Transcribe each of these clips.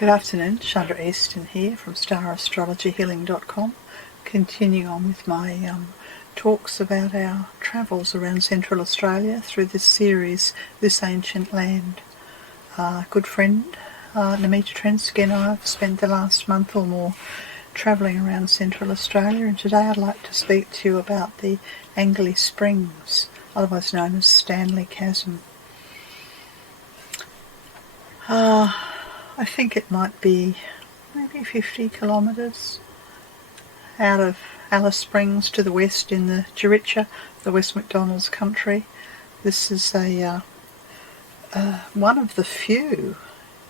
Good afternoon, Chandra Easton here from StarAstrologyHealing.com, continuing on with my talks about our travels around Central Australia through this series, This Ancient Land. Good friend Namita Trensky and I have spent the last month or more travelling around Central Australia, and today I'd like to speak to you about the Angkerle Springs, otherwise known as Stanley Chasm. I think it might be maybe 50 kilometres out of Alice Springs to the west in the Juricha, the West McDonald's country. This is one of the few,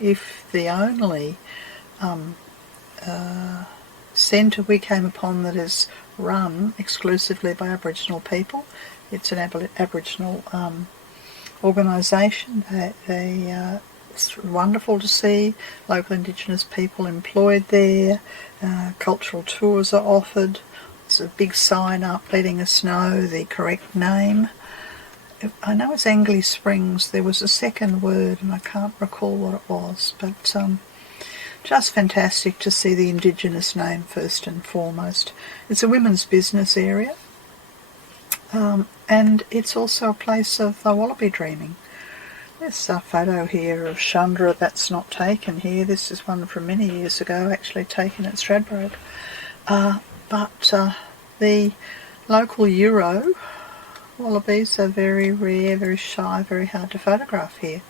if the only, centre we came upon that is run exclusively by Aboriginal people. It's an Aboriginal organisation. It's wonderful to see local Indigenous people employed there. Cultural tours are offered. There's a big sign up letting us know the correct name. I know it's Angkerle Springs. There was a second word and I can't recall what it was, but just fantastic to see the Indigenous name first and foremost. It's a women's business area, and it's also a place of wallaby dreaming. There's a photo here of Chandra that's not taken here. This is one from many years ago, actually taken at Stradbroke. But the local Euro wallabies are very rare, very shy, very hard to photograph here.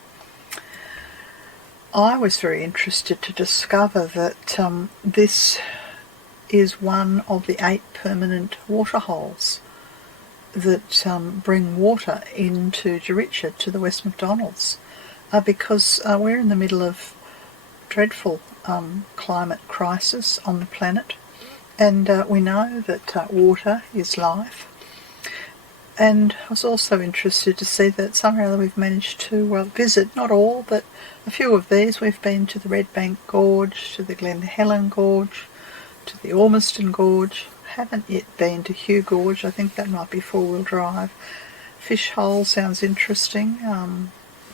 I was very interested to discover that this is one of the 8 permanent waterholes that bring water into Juricha to the West McDonald's, because we're in the middle of dreadful climate crisis on the planet, and we know that water is life. And I was also interested to see that somehow or other we've managed to visit, not all, but a few of these. We've been to the Red Bank Gorge, to the Glen Helen Gorge, to the Ormiston Gorge. Haven't yet been to Hugh Gorge. I think that might be 4-wheel drive. Fish Hole sounds interesting,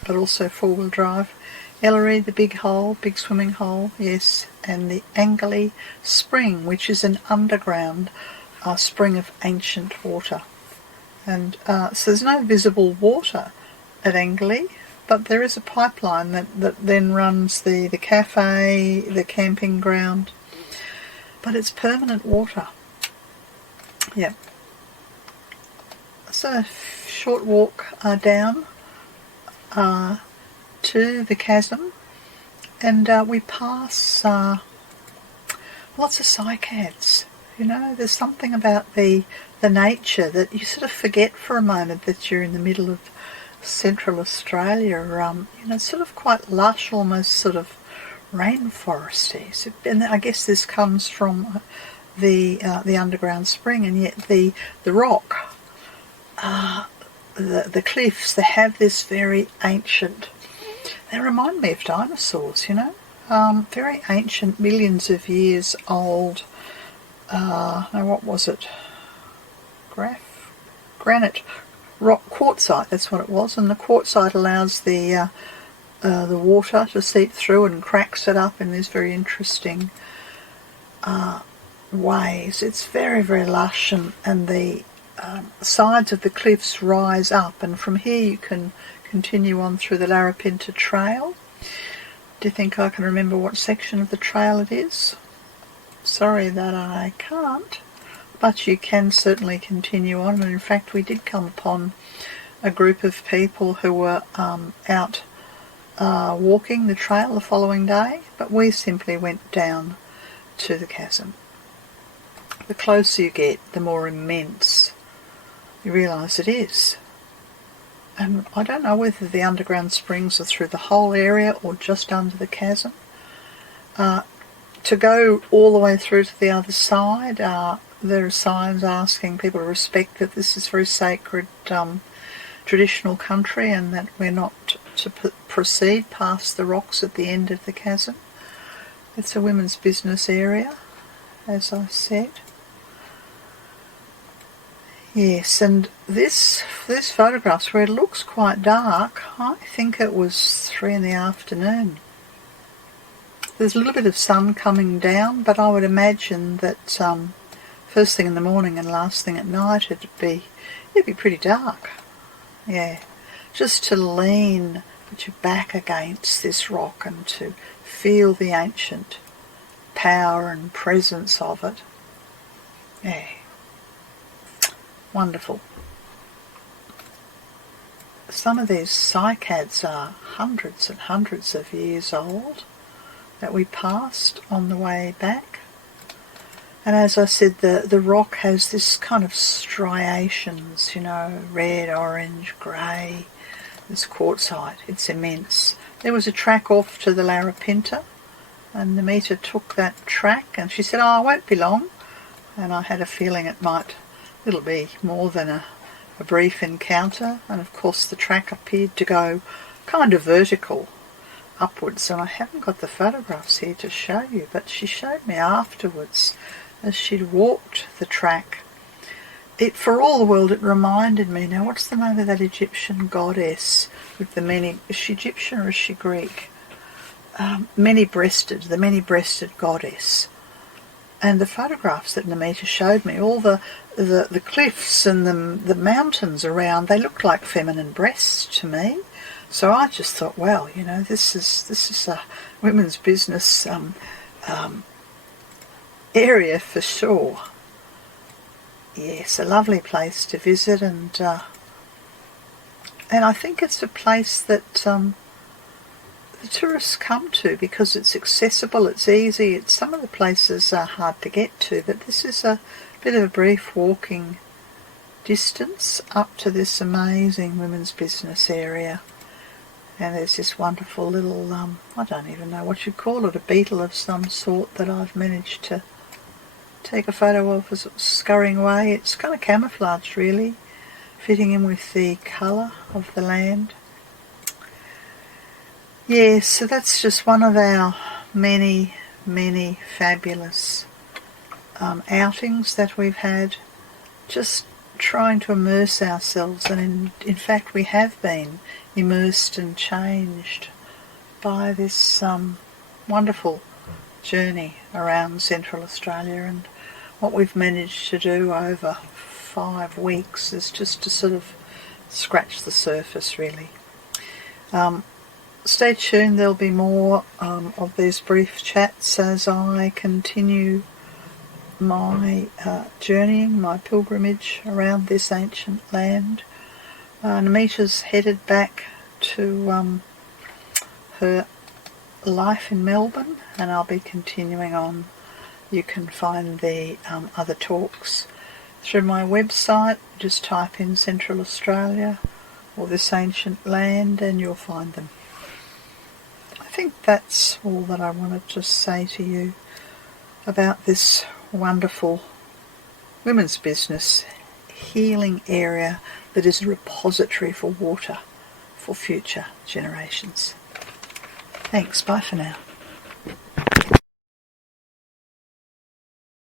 but also 4-wheel drive. Ellery, the big hole, big swimming hole, yes, and the Angkerle Spring, which is an underground spring of ancient water. And so there's no visible water at Angkerle, but there is a pipeline that then runs the cafe, the camping ground, but it's permanent water. Yeah. It's a short walk down to the chasm, and we pass lots of cycads. You know, there's something about the nature that you sort of forget for a moment that you're in the middle of Central Australia. You know, it's sort of quite lush, almost sort of rainforesty. And I guess this comes from the underground spring, and yet the rock, the cliffs, they have this very ancient. They remind me of dinosaurs, you know, very ancient, millions of years old. Now what was it? Granite rock, quartzite. That's what it was, and the quartzite allows the water to seep through and cracks it up in this very interesting ways. It's very, very lush, and the sides of the cliffs rise up, and from here you can continue on through the Larapinta Trail. Do you think I can remember what section of the trail it is? Sorry that I can't, but you can certainly continue on. And in fact, we did come upon a group of people who were out walking the trail the following day, but we simply went down to the chasm. The closer you get, the more immense you realise it is. And I don't know whether the underground springs are through the whole area or just under the chasm. To go all the way through to the other side, there are signs asking people to respect that this is very sacred traditional country, and that we're not to proceed past the rocks at the end of the chasm. It's a women's business area, as I said. Yes, and this photographs where it looks quite dark. I think it was 3 in the afternoon. There's a little bit of sun coming down, but I would imagine that first thing in the morning and last thing at night it'd be pretty dark. Yeah, just to lean with your back against this rock and to feel the ancient power and presence of it. Yeah, wonderful. Some of these cycads are hundreds and hundreds of years old that we passed on the way back. And as I said, the rock has this kind of striations, you know, red, orange, grey, this quartzite. It's immense. There was a track off to the Larapinta, and Namita took that track, and she said, "Oh, I won't be long." And I had a feeling it'll be more than a brief encounter. And of course the track appeared to go kind of vertical upwards, and I haven't got the photographs here to show you, but she showed me afterwards as she'd walked the track. For all the world, it reminded me, now what's the name of that Egyptian goddess with the many, is she Egyptian or is she Greek? The many-breasted goddess. And the photographs that Namita showed me, all the cliffs and the mountains around, they looked like feminine breasts to me. So I just thought, well, you know, this is a women's business area for sure. Yes, a lovely place to visit, and I think it's a place that the tourists come to because it's accessible, it's easy. Some of the places are hard to get to, but this is a bit of a brief walking distance up to this amazing women's business area. And there's this wonderful little, I don't even know what you'd call it, a beetle of some sort that I've managed to take a photo of as it was scurrying away. It's kind of camouflaged, really, fitting in with the colour of the land. Yeah, so that's just one of our many, many fabulous outings that we've had, just trying to immerse ourselves, and in fact we have been immersed and changed by this wonderful journey around Central Australia. And what we've managed to do over 5 weeks is just to sort of scratch the surface, really. Stay tuned, there'll be more of these brief chats as I continue my journeying, my pilgrimage around this ancient land. Namita's headed back to her life in Melbourne, and I'll be continuing on. You can find the other talks through my website. Just type in Central Australia or this ancient land and you'll find them. I think that's all that I wanted to say to you about this wonderful women's business healing area that is a repository for water for future generations. Thanks, bye for now.